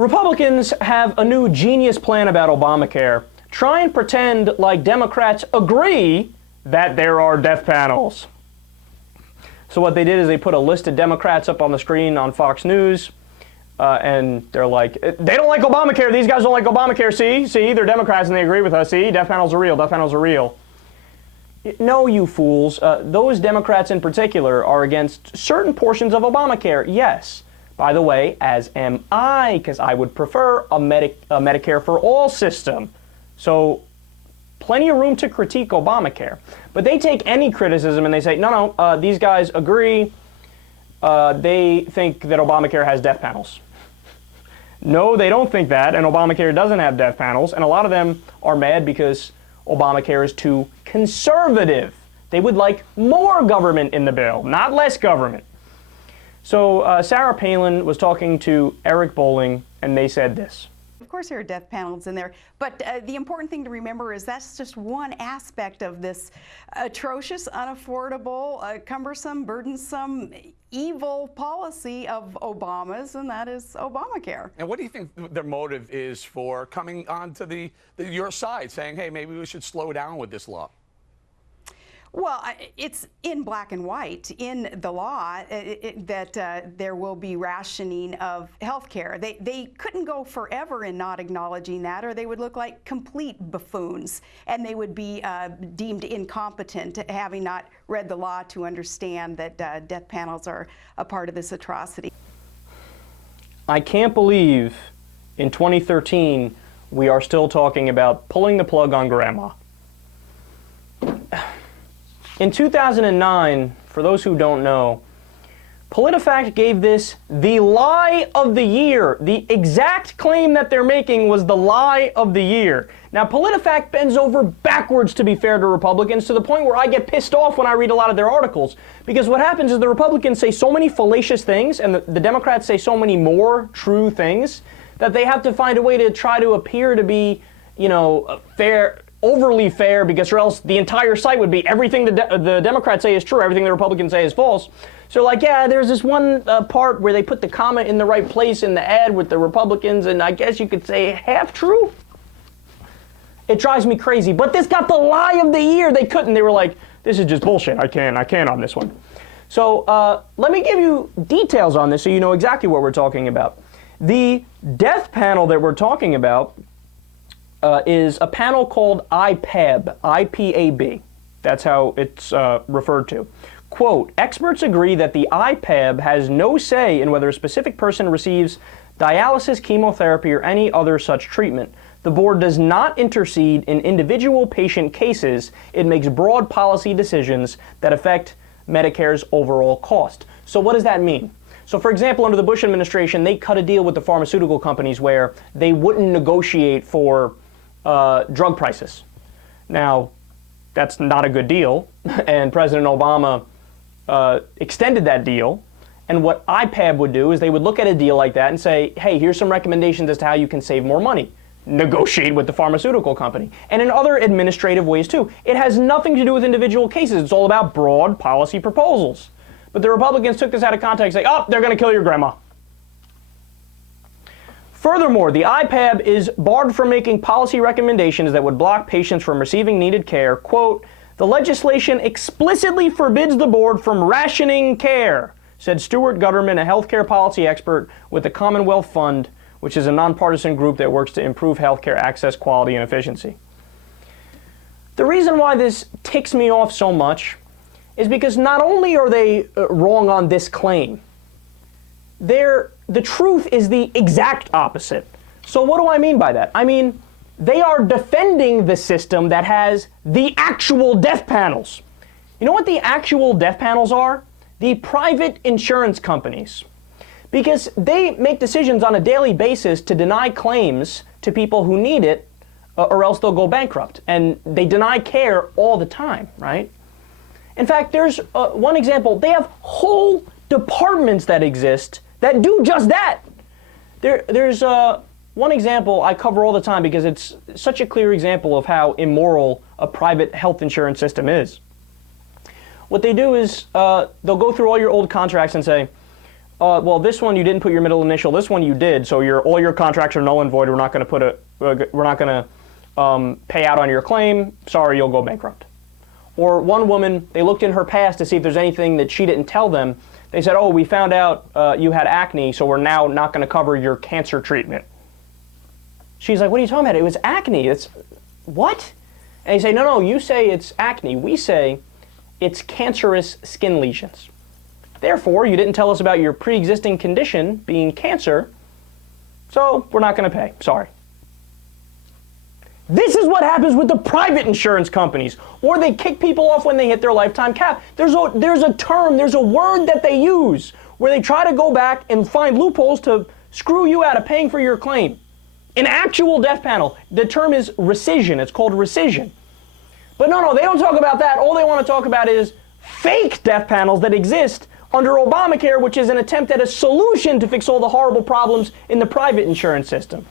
Republicans have a new genius plan about Obamacare. Try and pretend like Democrats agree that there are death panels. So what they did is they put a list of Democrats up on the screen on Fox News, and they're like, they don't like Obamacare. These guys don't like Obamacare. See, they're Democrats and they agree with us. See, death panels are real. Death panels are real. No, you fools. Those Democrats in particular are against certain portions of Obamacare. Yes. By the way, as am I, because I would prefer a Medicare for all system. So plenty of room to critique Obamacare. But they take any criticism and they say, no, these guys agree. They think that Obamacare has death panels. No, they don't think that, and Obamacare doesn't have death panels. And a lot of them are mad because Obamacare is too conservative. They would like more government in the bill, not less government. So Sarah Palin was talking to Eric Bolling, and they said this. Of course there are death panels in there, but the important thing to remember is that's just one aspect of this atrocious, unaffordable, cumbersome, burdensome, evil policy of Obama's, and that is Obamacare. And what do you think their motive is for coming on to your side, saying, hey, maybe we should slow down with this law? Well, it's in black and white in the law that there will be rationing of health care. They couldn't go forever in not acknowledging that, or they would look like complete buffoons, and they would be deemed incompetent, having not read the law to understand that death panels are a part of this atrocity. I can't believe in 2013 we are still talking about pulling the plug on grandma. In 2009, for those who don't know, PolitiFact gave this the lie of the year. The exact claim that they're making was the lie of the year. Now, PolitiFact bends over backwards to be fair to Republicans, to the point where I get pissed off when I read a lot of their articles. Because what happens is the Republicans say so many fallacious things, and the Democrats say so many more true things, that they have to find a way to try to appear to be, fair, overly fair, because or else the entire site would be everything the Democrats say is true, everything the Republicans say is false. So like, yeah, there's this one part where they put the comma in the right place in the ad with the Republicans, and I guess you could say half true. It drives me crazy. But this got the lie of the year. They couldn't. They were like, this is just bullshit. I can't on this one. So let me give you details on this so you know exactly what we're talking about. The death panel that we're talking about is a panel called IPAB, I-P-A-B. That's how it's referred to. Quote, experts agree that the IPAB has no say in whether a specific person receives dialysis, chemotherapy, or any other such treatment. The board does not intercede in individual patient cases. It makes broad policy decisions that affect Medicare's overall cost. So what does that mean? So for example, under the Bush administration, they cut a deal with the pharmaceutical companies where they wouldn't negotiate for drug prices. Now, that's not a good deal, and President Obama extended that deal. And what IPAB would do is they would look at a deal like that and say, hey, here's some recommendations as to how you can save more money. Negotiate with the pharmaceutical company. And in other administrative ways too. It has nothing to do with individual cases. It's all about broad policy proposals. But the Republicans took this out of context, saying, oh, they're going to kill your grandma. Furthermore, the IPAB is barred from making policy recommendations that would block patients from receiving needed care. Quote, the legislation explicitly forbids the board from rationing care, said Stuart Gutterman, a healthcare policy expert with the Commonwealth Fund, which is a nonpartisan group that works to improve healthcare access, quality, and efficiency. The reason why this ticks me off so much is because not only are they wrong on this claim, the truth is the exact opposite. So what do I mean by that? I mean, they are defending the system that has the actual death panels. You know what the actual death panels are? The private insurance companies. Because they make decisions on a daily basis to deny claims to people who need it, or else they'll go bankrupt. And they deny care all the time, right? In fact, there's one example. They have whole departments that exist that do just that. There's one example I cover all the time because it's such a clear example of how immoral a private health insurance system is. What they do is they'll go through all your old contracts and say, well, this one you didn't put your middle initial. This one you did. So all your contracts are null and void. We're not going to pay out on your claim. Sorry, you'll go bankrupt. Or one woman, they looked in her past to see if there's anything that she didn't tell them. They said, oh, we found out you had acne, so we're now not going to cover your cancer treatment. She's like, what are you talking about? It was acne. It's what? And they say, no, you say it's acne. We say it's cancerous skin lesions. Therefore, you didn't tell us about your pre-existing condition being cancer, so we're not going to pay. Sorry. This is what happens with the private insurance companies, or they kick people off when they hit their lifetime cap. There's a term, there's a word that they use where they try to go back and find loopholes to screw you out of paying for your claim. An actual death panel, the term is rescission. It's called rescission. But no, they don't talk about that. All they want to talk about is fake death panels that exist under Obamacare, which is an attempt at a solution to fix all the horrible problems in the private insurance system.